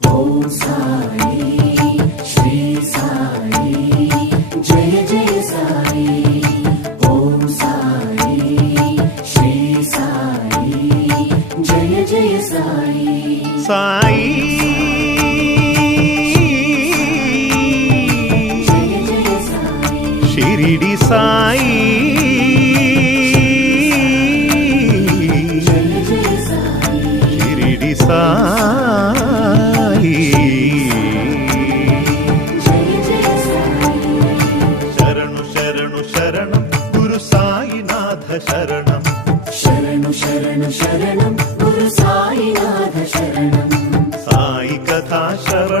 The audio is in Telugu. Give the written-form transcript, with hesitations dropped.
ఓం సాయి శ్రీ సాయి జయ జయ సాయి. ఓం సాయి శ్రీ సాయి జయ జయ సాయి. సాయి జయ జయ సాయి. షిరిడి సాయి జయ జయ సాయి. షిరిడి సాయి. జయ జయ సాయి. శరణు శరణు శరణం గురు సాయినాథ శరణం. శరణు శరణు శరణం గురు సాయినాథ శరణం. సాయి కథా శరణం